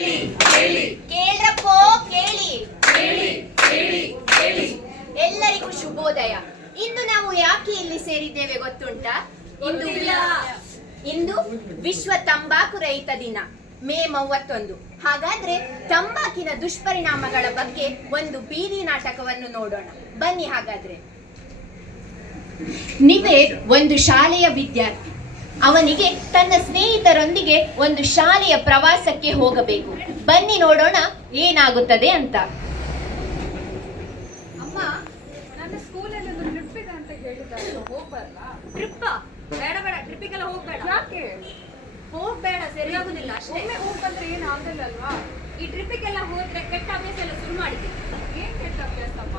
ಕೇಳ್ರಪ್ಪೋ ಕೇಳಿ. ಎಲ್ಲರಿಗೂ ಶುಭೋದಯ. ಇಂದು ನಾವು ಯಾಕೆ ಇಲ್ಲಿ ಸೇರಿದ್ದೇವೆ ಗೊತ್ತುಂಟಾ? ಇಂದು ವಿಶ್ವ ತಂಬಾಕು ರಹಿತ ದಿನ, ಮೇ 31. ಹಾಗಾದ್ರೆ ತಂಬಾಕಿನ ದುಷ್ಪರಿಣಾಮಗಳ ಬಗ್ಗೆ ಒಂದು ಬೀದಿ ನಾಟಕವನ್ನು ನೋಡೋಣ ಬನ್ನಿ. ಹಾಗಾದ್ರೆ ನಿವೇದ್ ಒಂದು ಶಾಲೆಯ ವಿದ್ಯಾರ್ಥಿ. ಅವನಿಗೆ ತನ್ನ ಸ್ನೇಹಿತರೊಂದಿಗೆ ಒಂದು ಶಾಲೆಯ ಪ್ರವಾಸಕ್ಕೆ ಹೋಗಬೇಕು. ಬನ್ನಿ ನೋಡೋಣ ಏನಾಗುತ್ತದೆ ಅಂತ. ಅಮ್ಮ, ನನ್ನ ಸ್ಕೂಲಲ್ಲಿ ಒಂದು ಟ್ರಿಪ್ ಇದೆ ಅಂತ ಹೇಳಿದ್ದಾರೆ, ಹೋಗ್ಬಾರಲ್ಲ? ಟ್ರಿಪ್ ಬೇಡ ಬೇಡ, ಟ್ರಿಪ್ಪಿಗೆಲ್ಲ ಹೋಗ್ಬೇಡ. ಯಾಕೆ ಹೋಗ್ಬೇಡ, ಸರಿಯಾಗುದಿಲ್ಲ. ಅಷ್ಟೇ ಹೋಗ್ ಬಂದ್ರೆ ಏನು ಆಗಲ್ಲ ಅಲ್ವಾ? ಈ ಟ್ರಿಪ್ಪಿಗೆಲ್ಲ ಹೋದ್ರೆ ಕೆಟ್ಟ ಅಭ್ಯಾಸ ಎಲ್ಲ ಶುರು ಮಾಡಿದೆ. ಏನ್ ಕೆಟ್ಟ ಅಭ್ಯಾಸ ಅಮ್ಮ?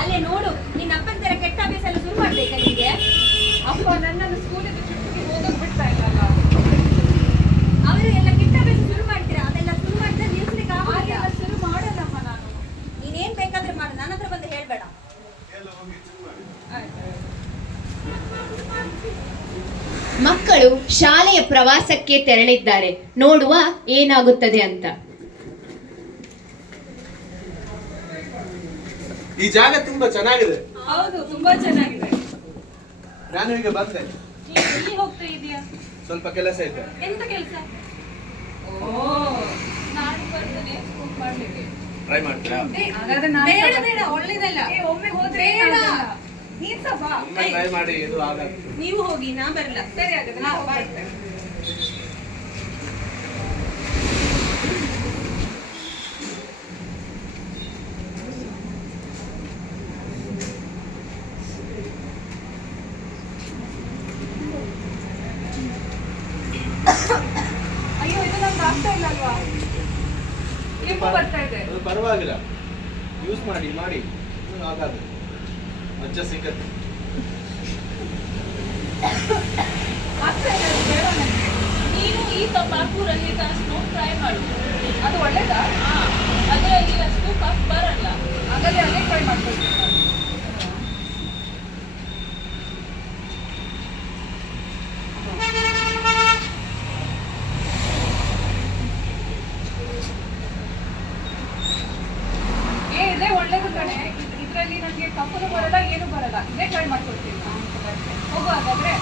ಅಲ್ಲೇ ನೋಡು, ನಿನ್ನ ಅಪ್ಪನ ತರ ಕೆಟ್ಟ ಅಭ್ಯಾಸ ಎಲ್ಲ ಶುರು ಮಾಡ್ಬೇಕಾ ನಿಮಗೆ? ಅಪ್ಪ ನನ್ನನ್ನು ಸ್ಕೂಲಿಂದ ಟ್ರಿಪ್ಪಿಗೆ ಹೋಗಕ್ ಬಿಡ್ತಾ ಇಲ್ಲಲ್ಲ. ಅವರು ಎಲ್ಲ ಕೆಟ್ಟ ಅಭ್ಯಾಸ ಶುರು ಮಾಡ್ತೀರಾ? ಅದೆಲ್ಲ ಶುರು ಮಾಡಿದ್ರೆ ನಿಲ್ಸ್ಲಿಕ್ಕೆ ಆಗೋದಿಲ್ಲ. ಹಾಗೆಲ್ಲ ಶುರು ಮಾಡಲ್ಲಮ್ಮ ನಾನು. ನೀನೇನ್ ಬೇಕಾದ್ರೆ ಮಾಡು, ನನ್ನ ಹತ್ರ ಬಂದು ಹೇಳ್ಬೇಡ. ಮಕ್ಕಳು ಶಾಲೆಯ ಪ್ರವಾಸಕ್ಕೆ ತೆರಳಿದ್ದಾರೆ. ನೋಡುವ ಏನಾಗುತ್ತದೆ ಅಂತ. ಈ ಜಾಗ ತುಂಬಾ ಚೆನ್ನಾಗಿದೆ. ಹೌದು, ತುಂಬಾ ಚೆನ್ನಾಗಿದೆ. ನಾನು ಈಗ ಬಂದೆ. ಎಲ್ಲಿ ಹೋಗ್ತಾ ಇದೀಯಾ? ಸ್ವಲ್ಪ ಕೆಲಸ ಇದೆ. ಎಂತ ಕೆಲಸ? ನಾನು ಬರ್ತೇನೆ ಸ್ಕೂಲ್ ಮಾಡ್ಲಿಕ್ಕೆ. ಟ್ರೈ ಮಾಡ್ತೀರಾ? ಬೇಡ ಬೇಡ, ಒಳ್ಳೇದಲ್ಲ. ಒಮ್ಮೆ ಹೋದ್ರೆ ನೀನ್ ಸ್ವಲ್ಪ ಒಮ್ಮೆ ಟ್ರೈ ಮಾಡಿ, ಇದು ಆಗಲ್ಲ. ನೀವು ಹೋಗಿ, ನಾ ಬರಲ್ಲ. ಸರಿ ಆಗುತ್ತೆ, ನಾವು ಬರ್ತೇವೆ. ಅಯ್ಯೋ, ಇದು ನಮ್ಗೆ ಆಗ್ತಾ ಇಲ್ಲ ಅಲ್ವಾ? ಕೆಮ್ಮು ಬರ್ತಾ ಇದೆ. ಅದು ಪರವಾಗಿಲ್ಲ, ಯೂಸ್ ಮಾಡಿ ಮಾಡಿ ಆಗಲ್ಲ. ಮಜ್ಜ ಸಿಗತ್ತೆ. ಆಗ್ತಾ ಇಲ್ಲ, ಅದು ಬೇಡ ನನಗೆ. ನೀನು ಈ ತಂಬಾಕೂರಲ್ಲಿ ಅಷ್ಟು ಟ್ರೈ ಮಾಡು. ಅದು ಒಳ್ಳೇದಾ? ಅದರಲ್ಲಿ ಅಷ್ಟು ಕಫ್ ಬರಲ್ಲ. ಹಾಗಾದ್ರೆ ಅದೇ ಟ್ರೈ ಮಾಡ್ಕೊಳ್ತೀನಿ ನಾನು. ಇದೇ ಒಳ್ಳೇದು ಕಣೆ. ಇದರಲ್ಲಿ ನನಗೆ ಕಫನು ಬರಲ್ಲ, ಏನು ಬರಲ್ಲ. ಇದೇ ಟ್ರೈ ಮಾಡ್ಕೊಳ್ತೀನಿ. ಹೋಗು ಹಾಗಾದ್ರೆ.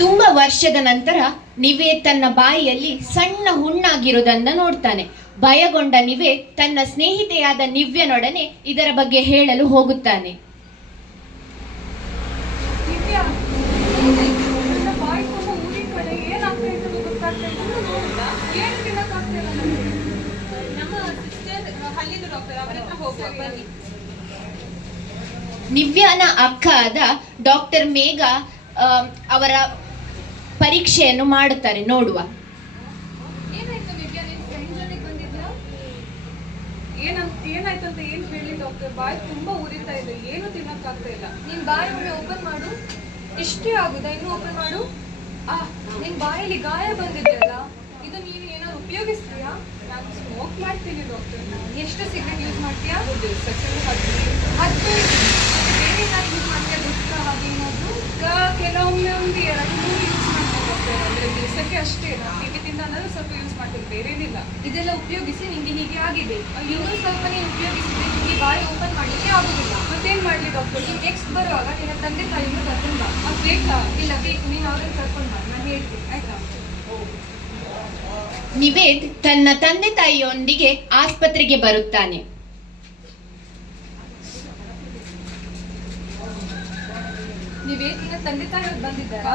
ತುಂಬಾ ವರ್ಷದ ನಂತರ ನಿವೇದ್ ತನ್ನ ಬಾಯಿಯಲ್ಲಿ ಸಣ್ಣ ಹುಣ್ಣಾಗಿರುವುದನ್ನು ನೋಡ್ತಾನೆ. ಭಯಗೊಂಡ ನಿವೇದ್ ತನ್ನ ಸ್ನೇಹಿತೆಯಾದ ನಿವ್ಯನೊಡನೆ ಇದರ ಬಗ್ಗೆ ಹೇಳಲು ಹೋಗುತ್ತಾನೆ. ದಿವ್ಯಾ, ನನ್ನ ಬಾಯಿ ತುಂಬ ಊರಿನ ಕಡೆ ಏನಾಗ್ತಾ ಇತ್ತು ಗೊತ್ತಾಗ್ತಾ ಇಲ್ಲ. ಏನು ತಿನ್ನಕ್ಕಾಗ್ತಾ ಇಲ್ಲ ನನಗೆ. ನಮ್ಮ ಸಿಸ್ಟರ್ ಹಲ್ಲಿದು ಡಾಕ್ಟರ್ ಅವರ ಹತ್ರ ಹೋಗುವ ಬನ್ನಿ. ನಿವ್ಯಾನ ಅಕ್ಕ ಆದ ಡಾಕ್ಟರ್ ಮೇಘ ಅವರ ಪರೀಕ್ಷೆಯನ್ನು ಮಾಡುತ್ತಾರೆ. ನೋಡುವ. ಏನಾಯ್ತು ದಿವ್ಯಾ, ನಿನ್ ಫ್ರೆಂಡ್ ಜೊತೆಗೆ ಬಂದಿದ್ಯಾ? ಏನಾಯ್ತು ಅಂತ ಏನು ಹೇಳಿ ಡಾಕ್ಟರ್? ಬಾಯಿ ತುಂಬಾ ಉರಿತಾ ಇದೆ, ಏನು ತಿನ್ನಕ್ಕಾಗ್ತಾ ಇಲ್ಲ. ನಿನ್ ಬಾಯಿ ಒಮ್ಮೆ ಓಪನ್ ಮಾಡು. ಇಷ್ಟೇ ಆಗುದಾ? ಇನ್ನು ಓಪನ್ ಮಾಡು. ನಿನ್ ಬಾಯಲ್ಲಿ ಗಾಯ ಬಂದಿದೆಯಲ್ಲ, ಇದು ನೀನು ಏನಾದ್ರು ಉಪಯೋಗಿಸ್ತೀಯಾ? ನಾನು ಸ್ಮೋಕ್ ಮಾಡ್ತೀನಿ ಡಾಕ್ಟರ್. ಎಷ್ಟು ಸಿಗರೇಟ್ ಯೂಸ್ ಮಾಡ್ತೀಯಾ? ದಿವಸಕ್ಕೆ 10. ಮತ್ತೆ ಬೇರೆ ಏನಾದ್ರು ಯೂಸ್ ಮಾಡ್ತೀಯಾ? ಗುಟ್ಕಾ ಹಾಗೆ ಏನಾದ್ರು? ಕೆಲವೊಮ್ಮೆ ಒಂದು 2-3 ಯೂಸ್ ಮಾಡ್ತೀನಿ ಡಾಕ್ಟರ್. ಅಂದ್ರೆ ದಿವಸಕ್ಕೆ ಅಷ್ಟೇ. ನಾನು ಟಿವಿ ತಿಂದ ಅಂದ್ರೆ ಸ್ವಲ್ಪ ಯೂಸ್ ಮಾಡ್ತೀನಿ, ಬೇರೇನಿಲ್ಲ. ಇದೆಲ್ಲ ಉಪಯೋಗಿಸಿ ನಿಂಗೆ ಹೀಗೆ ಆಗಿದೆ. ಇನ್ನೂ ಸ್ವಲ್ಪ ನೀನು ಉಪಯೋಗಿಸಿದ್ರೆ ನಿಮಗೆ ಬಾಯಿ ಓಪನ್ ಮಾಡ್ಲಿಕ್ಕೆ ಆಗುದಿಲ್ಲ. ಮತ್ತೇನ್ ಮಾಡ್ಲಿ ಡಾಕ್ಟರ್? ನೀನು ನೆಕ್ಸ್ಟ್ ಬರುವಾಗ ನಿನ್ನ ತಂದೆ ತಾಯಿಯನ್ನು ಕರ್ಕೊಂಡು ಬಾ. ಅದು ಬೇಕಾ? ಇಲ್ಲ, ಬೇಕು. ನೀನು ಅವ್ರನ್ನ ಕರ್ಕೊಂಡು ಬಾ, ನಾನು ಹೇಳ್ತೀನಿ, ಆಯ್ತಾ? ನಿವೇದ್ ತನ್ನ ತಂದೆ ತಾಯಿಯೊಂದಿಗೆ ಆಸ್ಪತ್ರೆಗೆ ಬರುತ್ತಾನೆ. ನಿನ್ನ ತಂದೆ ತಾಯಿ ಬಂದಿದ್ದಾರಾ?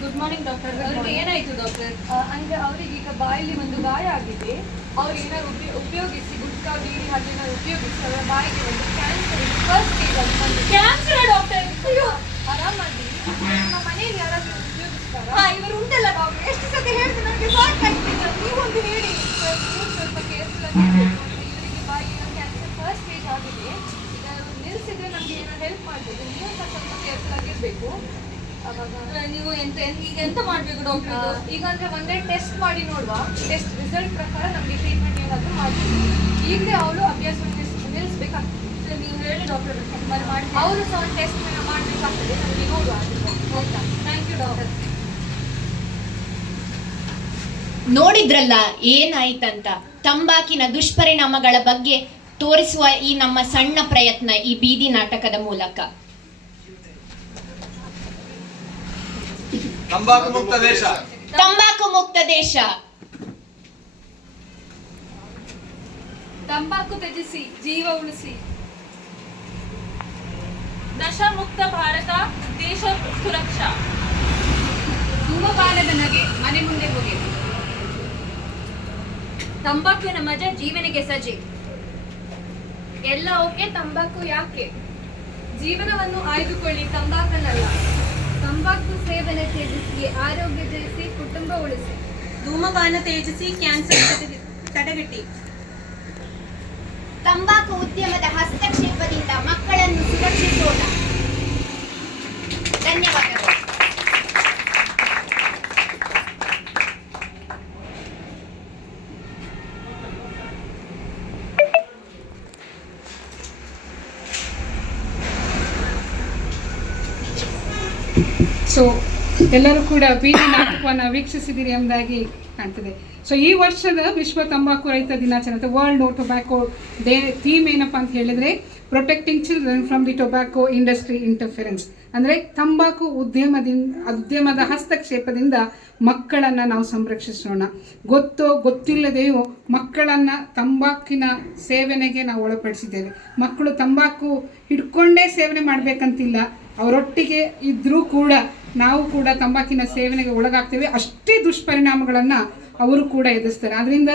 Good morning doctor. ಅವ್ರಿಗೆ ಏನಾಯ್ತು ಡಾಕ್ಟರ್? ಅಂದ್ರೆ ಅವರಿಗೆ ಈಗ ಬಾಯಲ್ಲಿ ಒಂದು ಗಾಯ ಆಗಿದೆ. ಅವ್ರು ಏನಾದ್ರು ಉಪಯೋಗಿಸಿ ಗುಟ್ಕಾ ಬೀಡಿ ಹಾಗೆ ಏನಾದ್ರು ಉಪಯೋಗಿಸಿ ಅವರ ಬಾಯಿಗೆ ಒಂದು ಕ್ಯಾನ್ಸರ್ ಫಸ್ಟ್ ಸ್ಟೇಜ್ ಅಲ್ಲಿ ಬಂದಿದೆ. Cancer doctor? ಅಯ್ಯೋ, ಆರಾಮಾಗಿ. ನಮ್ಮ ಮನೆಯಲ್ಲಿ ಯಾರಾದ್ರೂ ಉಪಯೋಗಿಸ್ತಾರಾ? ಇವರು ಉಂಟಲ್ಲ ಡಾಕ್ಟರ್, ಎಷ್ಟು ಸತಿ ಹೇಳ್ತೀನಿ ನನಗೆ ಸಾಕಾಯ್ತು. ನೀವೊಂದು ಹೇಳಿ. ನೀವು ಸ್ವಲ್ಪ ಕೇರ್ಫುಲ್ ಆಗಿರ್ಬೇಕು. ಇವರಿಗೆ ಬಾಯಿಯ ಕ್ಯಾನ್ಸರ್ ಫಸ್ಟ್ ಸ್ಟೇಜ್ ಆಗಿದೆ. ಈಗ ಅದು ನಿಲ್ಸಿದ್ರೆ ನಮ್ಗೆ ಏನಾದ್ರು ಹೆಲ್ಪ್ ಮಾಡ್ಬೋದು. ನೀವು ಸ್ವಲ್ಪ ಕೇರ್ಫುಲ್ ಆಗಿರ್ಬೇಕು. ಅವಾಗ ನೀವು ಈಗ ಎಂತ ಮಾಡ್ಬೇಕು ಡಾಕ್ಟರ್? ಈಗ ಅಂದ್ರೆ ಒಂದೇ ಟೆಸ್ಟ್ ಮಾಡಿ ನೋಡುವ. ಟೆಸ್ಟ್ ರಿಸಲ್ಟ್ ಪ್ರಕಾರ ನಮಗೆ ಟ್ರೀಟ್ಮೆಂಟ್ ಏನಾದರೂ ಮಾಡ್ಬೋದು. ಈಗಲೇ ಅವಳು ಅಭ್ಯಾಸವನ್ನು ನಿಲ್ಲಿಸ್ಬೇಕಾಗ್ತದೆ. ನೀವು ಹೇಳಿ ಡಾಕ್ಟರ್, ಮಾಡಿ ಅವರು ಸಹ ಟೆಸ್ಟ್ ಮಾಡಬೇಕಾಗ್ತದೆ. ನಮಗೆ ನೋಡುವ. ಆಯ್ತಾ? Thank you doctor. ನೋಡಿದ್ರಲ್ಲ ಏನಾಯ್ತಂತ. ತಂಬಾಕಿನ ದುಷ್ಪರಿಣಾಮಗಳ ಬಗ್ಗೆ ತೋರಿಸುವ ಈ ನಮ್ಮ ಸಣ್ಣ ಪ್ರಯತ್ನ ಈ ಬೀದಿ ನಾಟಕದ ಮೂಲಕ. ತಂಬಾಕು ಮುಕ್ತ ದೇಶ. ತಂಬಾಕು ಮುಕ್ತ ದೇಶ. ತಂಬಾಕು ತ್ಯಜಿಸಿ, ಜೀವ ಉಳಿಸಿ. ನಶಾಮುಕ್ತ ಭಾರತ, ದೇಶ ಸುರಕ್ಷಾ. ಧೂಮಪಾನದ ನಗೆ ಮನೆ ಮುಂದೆ ಹೋಗಿ. ತಂಬಾಕುವಿನ ಮಜ ಜೀವನಕ್ಕೆ ಸಜ್ಜೆ. ಎಲ್ಲ ಓಕೆ, ತಂಬಾಕು ಯಾಕೆ? ಜೀವನವನ್ನು ಆಯ್ದುಕೊಳ್ಳಿ, ತಂಬಾಕನ್ನಲ್ಲ. ತಂಬಾಕು ಸೇವನೆ ತ್ಯಜಿಸಿ, ಆರೋಗ್ಯ ಜಯಿಸಿ, ಕುಟುಂಬ ಉಳಿಸಿ. ಧೂಮಪಾನ ತ್ಯಜಿಸಿ, ಕ್ಯಾನ್ಸರ್ ತಡೆಗಟ್ಟಿ. ತಂಬಾಕು ಉದ್ಯಮದ ಹಸ್ತಕ್ಷೇಪದಿಂದ ಮಕ್ಕಳನ್ನು ಸುರಕ್ಷಿಸೋಣ. ಧನ್ಯವಾದಗಳು. ಸೊ ಎಲ್ಲರೂ ಕೂಡ ಬೀದಿ ನಾಟಕವನ್ನು ವೀಕ್ಷಿಸಿದ್ದೀರಿ ಎಂಬುದಾಗಿ ಕಾಣ್ತದೆ. ಸೊ ಈ ವರ್ಷದ ವಿಶ್ವ ತಂಬಾಕು ರಹಿತ ದಿನಾಚರಣೆ ಅಥವಾ world no tobacco day theme ಏನಪ್ಪ ಅಂತ ಹೇಳಿದರೆ protecting children from the tobacco industry interference. ಅಂದರೆ ತಂಬಾಕು ಉದ್ಯಮದ ಹಸ್ತಕ್ಷೇಪದಿಂದ ಮಕ್ಕಳನ್ನು ನಾವು ಸಂರಕ್ಷಿಸೋಣ. ಗೊತ್ತಿಲ್ಲದೆಯೂ ಮಕ್ಕಳನ್ನು ತಂಬಾಕಿನ ಸೇವನೆಗೆ ನಾವು ಒಳಪಡಿಸಿದ್ದೇವೆ. ಮಕ್ಕಳು ತಂಬಾಕು ಹಿಡ್ಕೊಂಡೇ ಸೇವನೆ ಮಾಡಬೇಕಂತಿಲ್ಲ, ಅವರೊಟ್ಟಿಗೆ ಇದ್ದರೂ ಕೂಡ ನಾವು ಕೂಡ ತಂಬಾಕಿನ ಸೇವನೆಗೆ ಒಳಗಾಗ್ತೇವೆ. ಅಷ್ಟೇ ದುಷ್ಪರಿಣಾಮಗಳನ್ನು ಅವರು ಕೂಡ ಎದುರಿಸ್ತಾರೆ. ಅದರಿಂದ